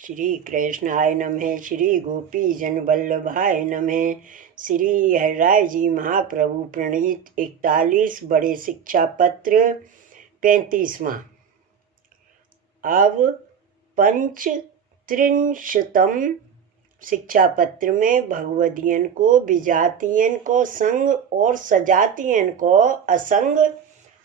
श्री कृष्णाय नमः। श्री गोपी जन वल्लभाय नमः। श्री हरिराय जी महाप्रभु प्रणीत 41 बड़े शिक्षा पत्र 35वां। अब पंचत्रिंशतम शिक्षा पत्र में भगवदियन को विजातियन को संग और सजातियन को असंग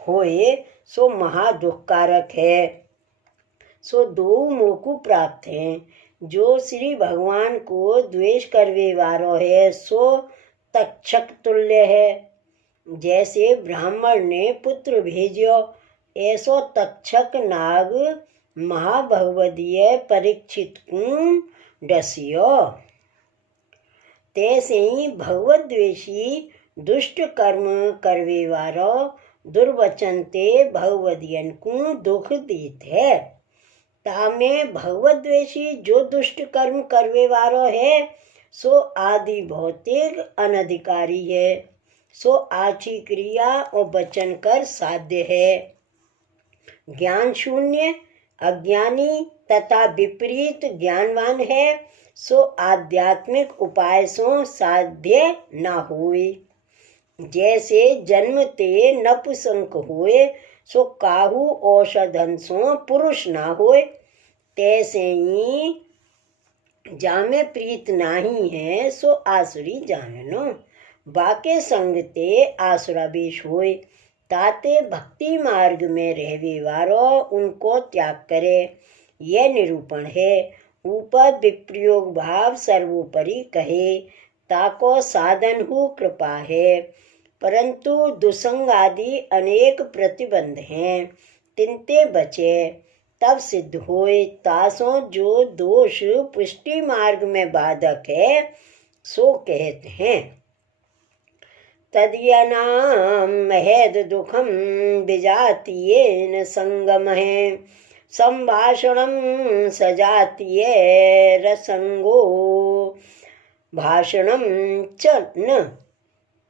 होए सो महादुखकारक है। सो दो मोकु प्राप्त हैं। जो श्री भगवान को द्वेष करवे वारो है सो तक्षक तुल्य है। जैसे ब्राह्मण ने पुत्र भेजियो ऐसो तक्षक नाग महाभगवदीय परीक्षित को डसियो। तैसे ही भगवत द्वेषी दुष्ट कर्म करवे वारो दुर्वचन ते भगवदियन को दुख देत है। तामे भगवत द्वेषी जो दुष्ट कर्म करवे वारो है सो आदि भौतिक अनधिकारी है। सो आची क्रिया और वचन कर साध्य है। ज्ञान शून्य अज्ञानी तथा विपरीत ज्ञानवान है सो आध्यात्मिक उपाय सो साध्य न होए। जैसे जन्मते नपुंसक होए सो काहू औषधन सो पुरुष ना होए। तैसे ही जामे प्रीत नाही है सो आसुरी जाननो। बाके संग ते आसुरावेश होए। ताते भक्ति मार्ग में रहवे वारो उनको त्याग करे। यह निरूपण है। ऊपर विप्रयोग भाव सर्वोपरि कहे ताको साधन हु कृपा है। परंतु दुसंग आदि अनेक प्रतिबंध हैं। तिनते बचे तब सिद्ध होए। तासों जो दोष पुष्टि मार्ग में बाधक है सो कहते हैं। तदीयनाम महेद दुखम विजातीयेन संगमहे संभाषणम सजातीय रसंगो भाषणम च न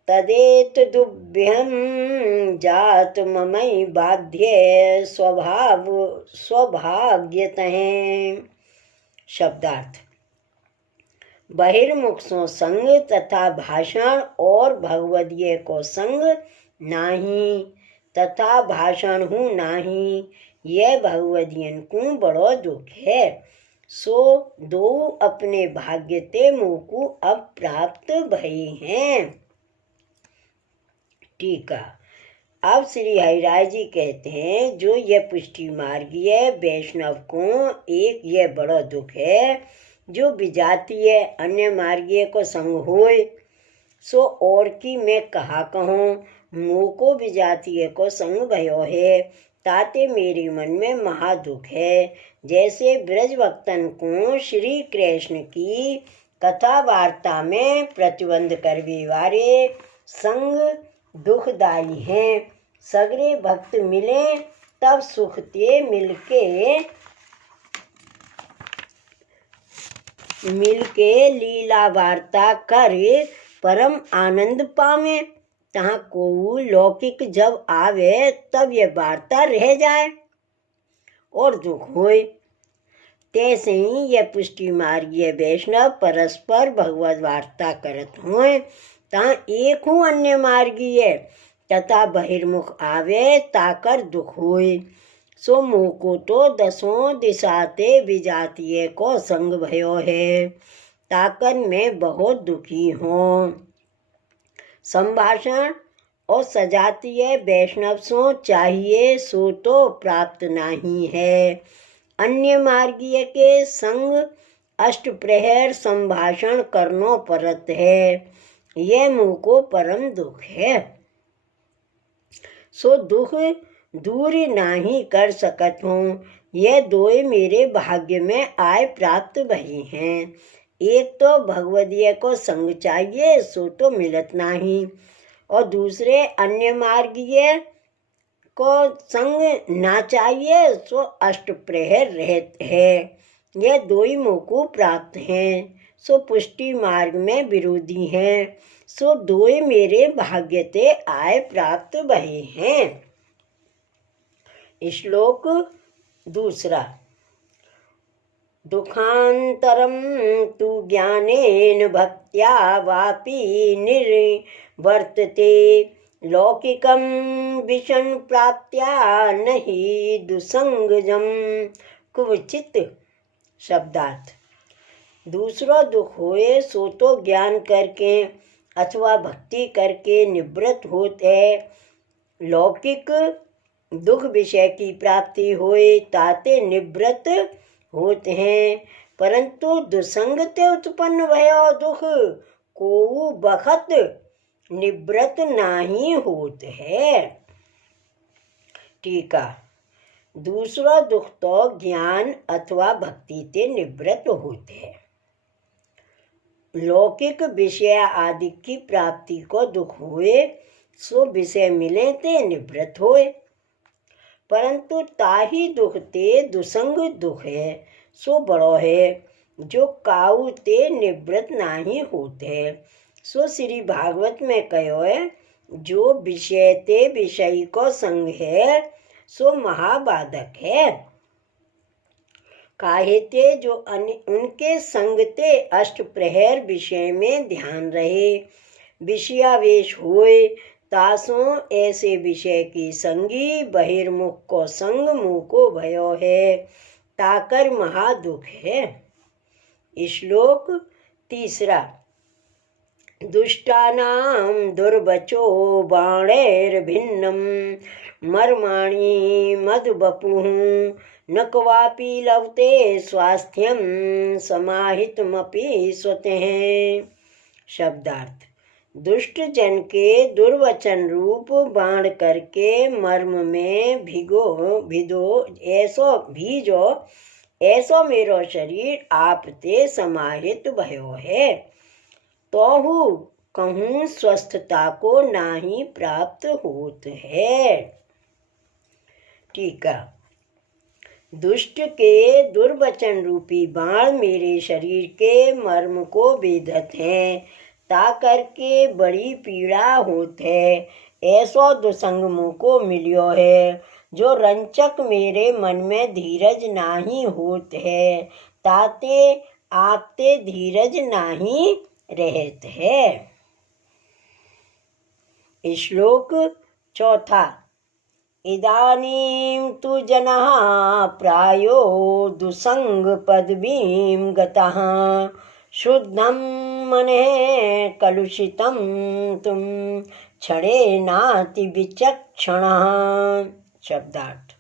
तदेतदुभ्यं जात ममई बाध्य स्वभाग्यतः। शब्दार्थ। बहिर्मुख सो संग तथा भाषण और भगवदीय को संग नाही तथा भाषण हूँ नाही। यह भगवदियन को बड़ो दुख है। सो दो अपने भाग्य ते मोकु अब प्राप्त भये हैं। टीका। अब श्री हरिराय जी कहते हैं जो यह पुष्टि मार्गीय वैष्णव को एक यह बड़ा दुख है जो विजातीय अन्य मार्गीय को संग होए सो और की मैं कहा कहूँ। मोको विजातीय को संग भयो है ताते मेरे मन में महादुख है। जैसे ब्रज भक्तन को श्री कृष्ण की कथा वार्ता में प्रतिबंध करवे वारे संग दुखदायी हैं। सगरे भक्त मिले तब सुख ते मिलके लीला वार्ता कर परम आनंद पावे। तहाँ को लौकिक जब आवे तब यह वार्ता रह जाए और दुख होए। तैसे ही यह पुष्टि मार्गीय वैष्णव परस्पर भगवत वार्ता करत होए। तहाँ एक हूँ अन्य मार्गीय तथा बहिर्मुख आवे ताकर दुख होए। सो मोको तो दसों दिशाते विजातीय को संग भयो है ताकर मैं बहुत दुखी हूँ। संभाषण और सजातीय वैष्णव सो चाहिए सो तो प्राप्त नहीं है। अन्य मार्गीय के संग अष्टप्रहर संभाषण करनो परत है। यह मोको परम दुख है। सो दुख दूर नाही कर सकत हूँ। यह दोए मेरे भाग्य में आय प्राप्त भई हैं। एक तो भगवदीय को संग चाहिए सो तो मिलत नहीं और दूसरे अन्य मार्गीय को संग ना चाहिए सो अष्टप्रहर रहते है। यह दो ही मोको प्राप्त हैं सो पुष्टि मार्ग में विरोधी हैं। सो दोए मेरे भाग्य ते आय प्राप्त भये हैं। श्लोक दूसरा। दुखांतरम तु ज्ञानेन भक्त्या वापि निर्वर्तते लौकिकं विषं प्राप्त्या नहि दुसंगजम कुवचित। शब्दार्थ। दूसरा दुख होए सो तो ज्ञान करके अथवा भक्ति करके निवृत्त होते। लौकिक दुख विषय की प्राप्ति होए ताते निवृत्त होते हैं, परंतु दुसंगते उत्पन्न भयो दुख को बखत निवृत्त नहीं होते है। टीका। दूसरा दुख तो ज्ञान अथवा भक्ति ते निवृत्त होते हैं। लौकिक विषय आदि की प्राप्ति को दुख हुए सो विषय मिले ते निवृत्त होए, परंतु ताही दुख ते दुसंग दुख है सो बड़ो है जो काऊ ते निवृत्त नहीं होते। सो श्री भागवत में कहो है जो विषय ते विषय को संग है सो महाबाधक है। काहे ते जो उनके संग ते अष्ट प्रहर विषय में ध्यान रहे विषयावेश होए तासों ऐसे विषय की संगी बहिर्मुख को संग मुँह को भयो है ताकर महादुख है। श्लोक तीसरा। दुष्टानां दुर्वचो बाणैर्भिन्नं मर्माणि मदवपुः न क्वापि लभते स्वास्थ्यं समाहितमपि स्वतः। शब्दार्थ। दुष्ट जन के दुर्वचन रूप बाण करके मर्म में भीजो ऐसो मेरो शरीर आप ते समाहित भयो है तोहु कहूँ स्वस्थता को नाही प्राप्त होत है। टीका। दुष्ट के दुर्वचन रूपी बाण मेरे शरीर के मर्म को भेदत हैं ता करके बड़ी पीड़ा होत है। ऐसो दुसंग मुँह को मिलियो है जो रंचक मेरे मन में धीरज नाही होत है ताते आपते धीरज नाही रहत है। श्लोक चौथा। इदानीं तु जनः प्रायो दुसंग पदवीं गतः शुद्धं मनः कलुषितं तुम क्षणे नाति विचक्षणः। शब्दार्थ।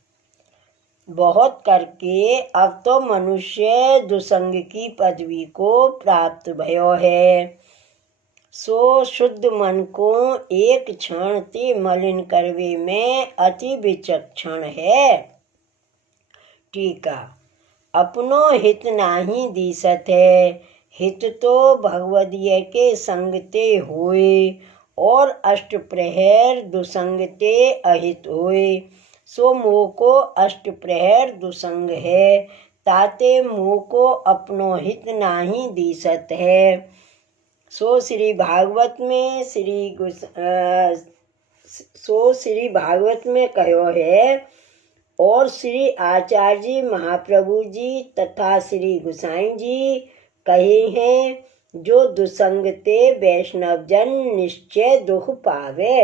बहुत करके अब तो मनुष्य दुसंग की पदवी को प्राप्त भयो है सो शुद्ध मन को एक क्षण ते मलिन करवे में अति विचक्षण है। टीका। अपनो हित नाही दिसत है हित तो भगवदीय के संगते होए और अष्ट प्रहर दुसंगते अहित होए सो मोह को अष्ट प्रहर दुसंग है ताते मोह को अपनो हित नाही दिसत है। सो श्री भागवत में कहो है और श्री आचार्य जी महाप्रभु जी तथा श्री गोसाई जी कहे हैं जो दुसंगते वैष्णव जन निश्चय दुख पावे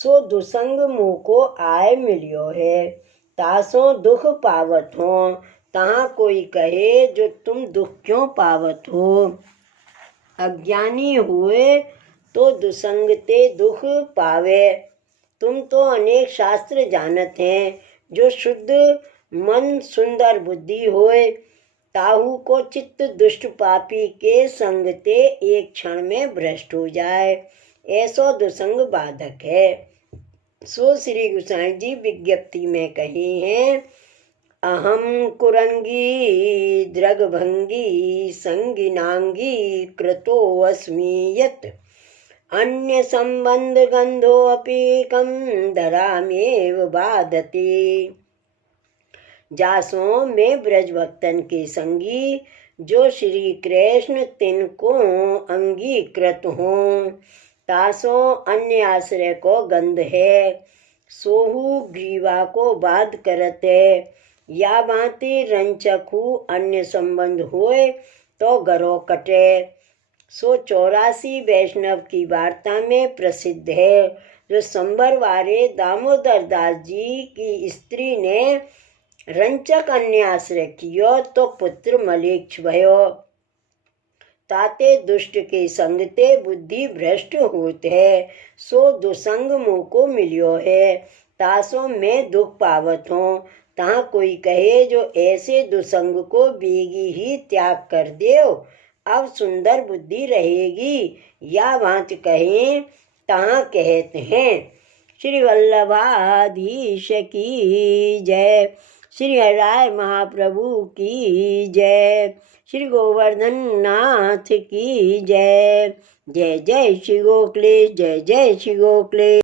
सो दुसंग मुँह को आय मिलियो है तासो दुख पावत हो। तहाँ कोई कहे जो तुम दुख क्यों पावत हो। अज्ञानी हुए तो दुसंगते दुख पावे। तुम तो अनेक शास्त्र जानत हैं जो शुद्ध मन सुंदर बुद्धि होए ताहू को चित्त दुष्ट पापी के संगते एक क्षण में भ्रष्ट हो जाए ऐसो दुसंग बाधक है। सो श्री गोसाई जी विज्ञप्ति में कहे हैं अहम कुरंगी द्रगभंगी संगिनांगी कृतो अस्मि यत् अन्य संबंध गंधो अपि कम धरामेव बाधते। जासों में ब्रज भक्तन के संगी जो श्री कृष्ण तिनको अंगीकृत हों तासों अन्य आश्रय को गंध है सोहू ग्रीवा को बाध करत है या भांति रंचखु अन्य संबंध होए तो गरो कटे। सो 84 वैष्णव की वार्ता में प्रसिद्ध है। जो संबरवारे दामोदर दास जी की स्त्री ने रंचक अन्याश्रय कियो तो पुत्र मलेच्छ भयो। ताते दुष्ट के संगते बुद्धि भ्रष्ट होत है। सो दुसंग मोको मिलियो है। तासो मैं दुख पावत हूँ। तहाँ कोई कहे जो ऐसे दुसंग को बेगी ही त्याग कर देव, अब सुंदर बुद्धि रहेगी। या भांति कहें तहाँ कहते हैं। श्री वल्लभाधीश की जय। श्री हराय महाप्रभु की जय। श्री गोवर्धन नाथ की जय। जय जय श्री गोखलेश, जय जय श्री गोखलेश।